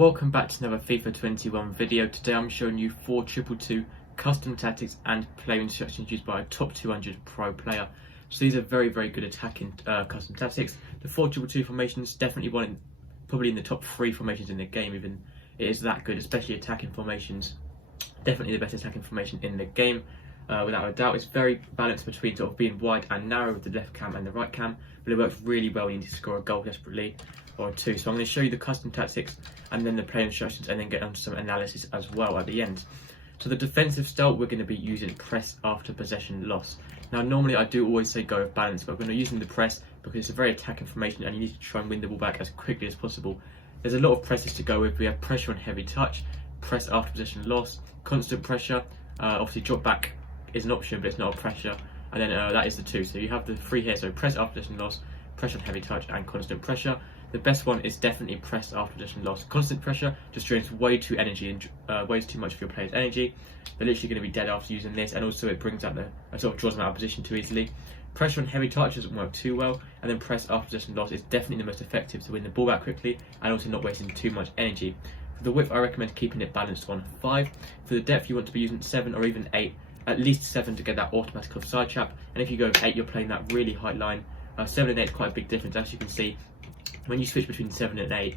Welcome back to another FIFA 21 video. Today I'm showing you 4 222 custom tactics and player instructions used by a top 200 pro player. So these are very good attacking custom tactics. The 4 222 formation is definitely probably in the top 3 formations in the game. Even it is that good, especially attacking formations. Definitely the best attacking formation in the game. Without a doubt, it's very balanced between sort of being wide and narrow with the left cam and the right cam, but it works really well when you need to score a goal desperately or two. So I'm going to show you the custom tactics and then the player instructions, and then get onto some analysis as well at the end. So the defensive style, we're going to be using press after possession loss. Now normally I do always say go with balance, but we're going to use the press because it's a very attacking formation and you need to try and win the ball back as quickly as possible. There's a lot of presses to go with. We have pressure on heavy touch, press after possession loss, constant pressure, obviously drop back is an option, but it's not a pressure, and then that is the 2. So you have the 3 here, so press after possession loss, pressure on heavy touch, and constant pressure. The best one is definitely press after possession loss. Constant pressure just drains way too much of your player's energy. They're literally going to be dead after using this, and also it brings out sort of draws them out of position too easily. Pressure on heavy touch doesn't work too well, and then press after possession loss is definitely the most effective to win the ball back quickly and also not wasting too much energy. For the width, I recommend keeping it balanced on 5. For the depth, you want to be using 7 or even 8. At least 7 to get that automatic offside trap, and if you go with 8, you're playing that really high line. 7 and 8 is quite a big difference. As you can see, when you switch between 7 and 8,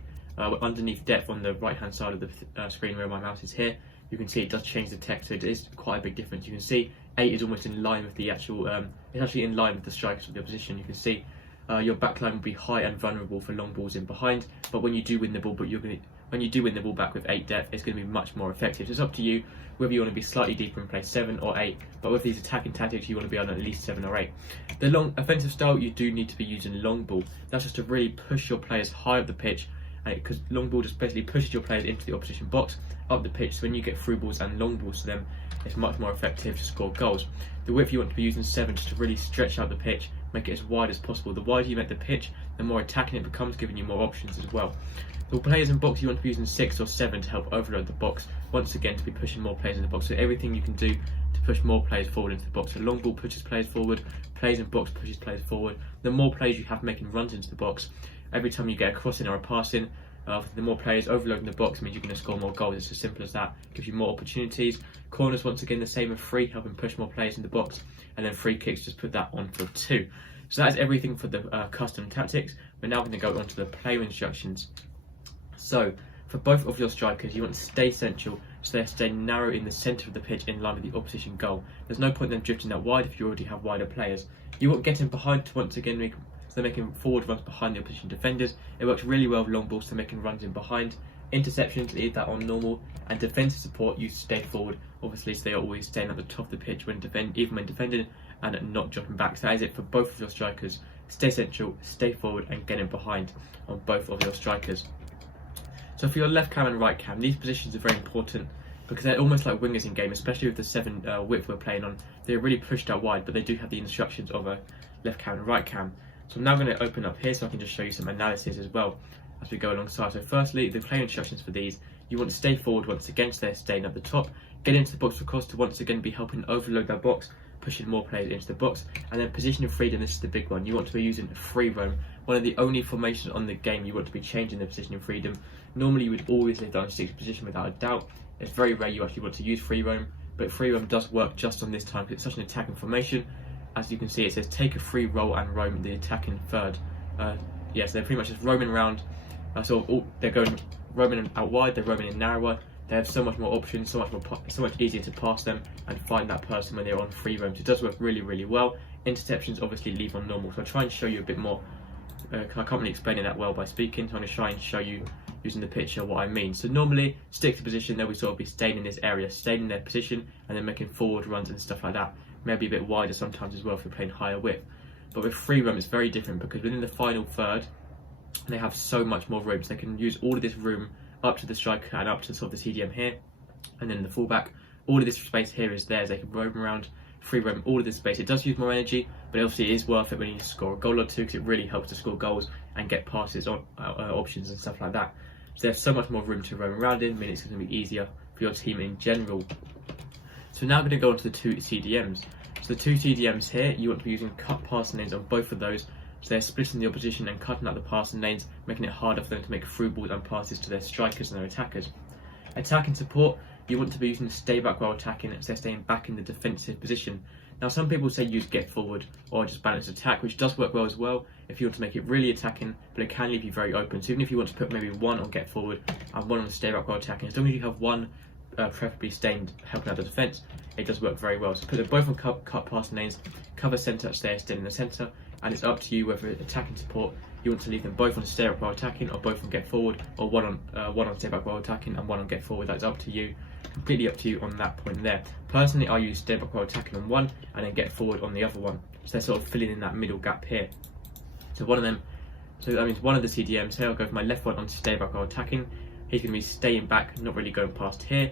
underneath depth on the right hand side of the screen where my mouse is here, you can see it does change the text, so it is quite a big difference. You can see 8 is almost in line with the actual, it's actually in line with the strikers of the opposition. You can see your backline will be high and vulnerable for long balls in behind, but when you do win the ball, when you do win the ball back with 8 depth, it's going to be much more effective. So it's up to you whether you want to be slightly deeper and play 7 or 8, but with these attacking tactics you want to be on at least 7 or 8. The long offensive style, you do need to be using long ball. That's just to really push your players high up the pitch, because long ball just basically pushes your players into the opposition box up the pitch, so when you get through balls and long balls to them, it's much more effective to score goals. The width, you want to be using 7 just to really stretch out the pitch, make it as wide as possible. The wider you make the pitch, the more attacking it becomes, giving you more options as well. For players in box, you want to be using 6 or 7 to help overload the box, once again to be pushing more players in the box. So everything you can do to push more players forward into the box. So long ball pushes players forward, players in box pushes players forward. The more players you have making runs into the box, every time you get a crossing or a pass in, the more players overloading the box means you're going to score more goals. It's as simple as that. Gives you more opportunities. Corners, once again, the same with 3, helping push more players in the box, and then free kicks, just put that on for 2. So that is everything for the custom tactics. We're now going to go on to the player instructions. So for both of your strikers, you want to stay central, so they stay narrow in the centre of the pitch in line with the opposition goal. There's no point in them drifting that wide if you already have wider players. You want getting behind to once again so they're making forward runs behind the opposition defenders. It works really well with long balls, so making runs in behind. Interceptions, leave that on normal, and defensive support, you stay forward, obviously, so they are always staying at the top of the pitch even when defending, and not dropping back. So that is it for both of your strikers. Stay central, stay forward, and get in behind on both of your strikers. So for your left cam and right cam, these positions are very important because they're almost like wingers in game, especially with the 7 width we're playing on. They're really pushed out wide, but they do have the instructions of a left cam and right cam. So I'm now going to open up here so I can just show you some analysis as well as we go alongside. So firstly, the player instructions for these, you want to stay forward once again, so they're staying at the top, get into the box for cross to once again be helping overload that box, pushing more players into the box, and then position of freedom, this is the big one. You want to be using free roam, one of the only formations on the game you want to be changing the position of freedom. Normally you would always live down 6 position without a doubt. It's very rare you actually want to use free roam, but free roam does work just on this time because it's such an attacking formation. As you can see, it says take a free roll and roam the attacking third. Yeah, so they're pretty much just roaming around. They're going roaming out wide, they're roaming in narrower. They have so much more options, so much easier to pass them and find that person when they're on free roam. So it does work really well. Interceptions obviously leave on normal. So I'll try and show you a bit more. I can't really explain it that well by speaking, so I'm going to try and show you using the picture what I mean. So normally, stick to position, they'll sort of be staying in this area, staying in their position, and then making forward runs and stuff like that. Maybe a bit wider sometimes as well if you're playing higher width. But with free roam, it's very different because within the final third, they have so much more room. So they can use all of this room up to the striker and up to sort of the CDM here, and then the fullback. All of this space here is theirs. They can roam around, free roam all of this space. It does use more energy, but obviously it is worth it when you score a goal or 2 because it really helps to score goals and get passes on options and stuff like that. So there's so much more room to roam around in, meaning it's going to be easier for your team in general. So now we're going to go on to the 2 CDMs. So the 2 CDMs here, you want to be using cut pass lanes on both of those So they're splitting the opposition and cutting out the passing lanes, making it harder for them to make through balls and passes to their strikers and their attackers. Attacking support, you want to be using stay back while attacking, so they're staying back in the defensive position. Now some people say use get forward or just balance attack, which does work well as well if you want to make it really attacking, but it can leave you very open. So even if you want to put maybe one on get forward and one on stay back while attacking, as long as you have one preferably staying helping out the defence, it does work very well. So put them both on cut passing lanes, cover centre, stay still in the centre, and it's up to you whether attacking support you want to leave them both on stay back while attacking, or both on get forward, or one on stay back while attacking and one on get forward. That's up to you, completely up to you on that point there. Personally, I use stay back while attacking on one and then get forward on the other one. So they're sort of filling in that middle gap here. So one of them, so that means one of the CDMs here, I'll go for my left one on stay back while attacking. He's going to be staying back, not really going past here,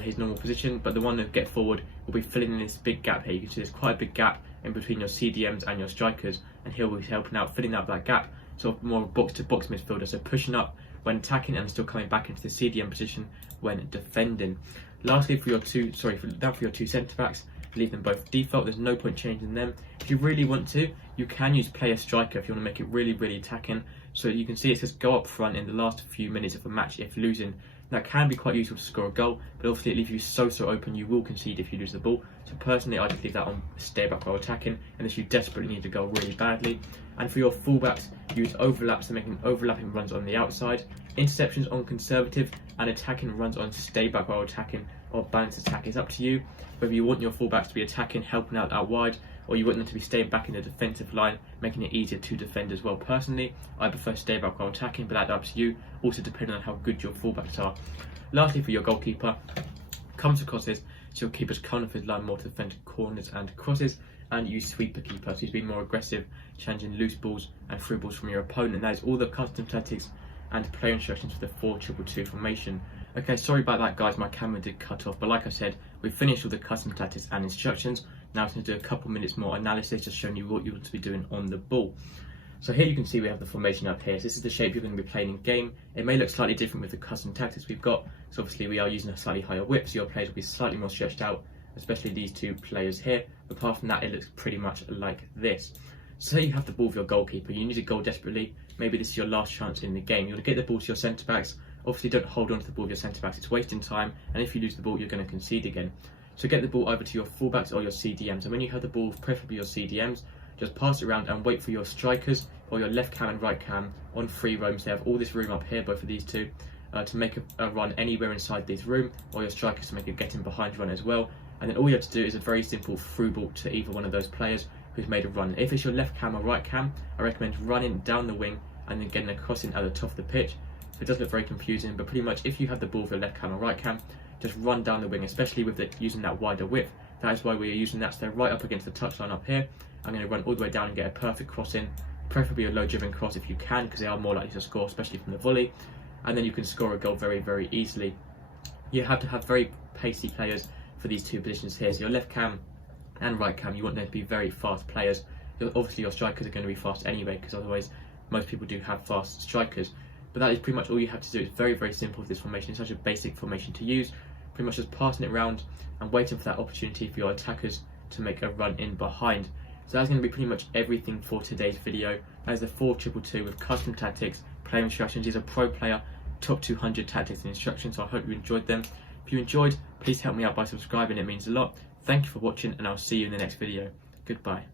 his normal position, but the one that get forward will be filling in this big gap here. You can see there's quite a big gap in between your CDMs and your strikers, and he'll be helping out, filling out that gap, sort of more box to box midfielder, so pushing up when attacking and still coming back into the CDM position when defending. Lastly, for your two centre backs, leave them both default. There's no point changing them. If you really want to, you can use player striker if you want to make it really attacking. So you can see it says go up front in the last few minutes of a match if losing. That can be quite useful to score a goal, but obviously it leaves you so open you will concede if you lose the ball. So personally, I just leave that on stay back while attacking unless you desperately need a goal really badly. And for your fullbacks, use overlaps, so making overlapping runs on the outside, interceptions on conservative, and attacking runs on stay back while attacking or balance attack. It's up to you whether you want your fullbacks to be attacking, helping out wide, or you want them to be staying back in the defensive line, making it easier to defend as well. Personally, I prefer stay back while attacking, but that's up to you, also depending on how good your fullbacks are. Lastly, for your goalkeeper, comes to crosses, so your keeper's coming off his line more to defend corners and crosses, and use sweeper keeper, so he's being more aggressive, challenging loose balls and through balls from your opponent. That is all the custom tactics and player instructions for the 4-2-2 formation. Okay, sorry about that guys, my camera did cut off, but like I said, we've finished all the custom tactics and instructions. Now I'm going to do a couple minutes more analysis, just showing you what you want to be doing on the ball. So here you can see we have the formation up here. So this is the shape you're going to be playing in game. It may look slightly different with the custom tactics we've got. So obviously we are using a slightly higher width, so your players will be slightly more stretched out, especially these two players here. Apart from that, it looks pretty much like this. So you have the ball with your goalkeeper. You need a goal desperately. Maybe this is your last chance in the game. You want to get the ball to your centre backs. Obviously don't hold on to the ball with your centre backs. It's wasting time, and if you lose the ball, you're going to concede again. So get the ball over to your fullbacks or your CDMs. And when you have the ball, preferably your CDMs, just pass it around and wait for your strikers or your left cam and right cam on free roams. They have all this room up here, both of these two, to make a run anywhere inside this room, or your strikers to make a getting behind run as well. And then all you have to do is a very simple through ball to either one of those players who's made a run. If it's your left cam or right cam, I recommend running down the wing and then getting a crossing at the top of the pitch. So it does look very confusing, but pretty much if you have the ball for your left cam or right cam, just run down the wing, especially with using that wider width. That is why we are using that, so they're right up against the touchline up here. I'm going to run all the way down and get a perfect cross in, preferably a low driven cross if you can, because they are more likely to score, especially from the volley. And then you can score a goal very easily. You have to have very pacey players for these two positions here. So your left cam and right cam, you want them to be very fast players. Obviously your strikers are going to be fast anyway, because otherwise most people do have fast strikers. But that is pretty much all you have to do. It's very simple with this formation. It's such a basic formation to use. Pretty much just passing it around and waiting for that opportunity for your attackers to make a run in behind. So that's going to be pretty much everything for today's video. That is the 4-2-2 with custom tactics, player instructions. These are pro player, top 200 tactics and instructions. So I hope you enjoyed them. If you enjoyed, please help me out by subscribing. It means a lot. Thank you for watching, and I'll see you in the next video. Goodbye.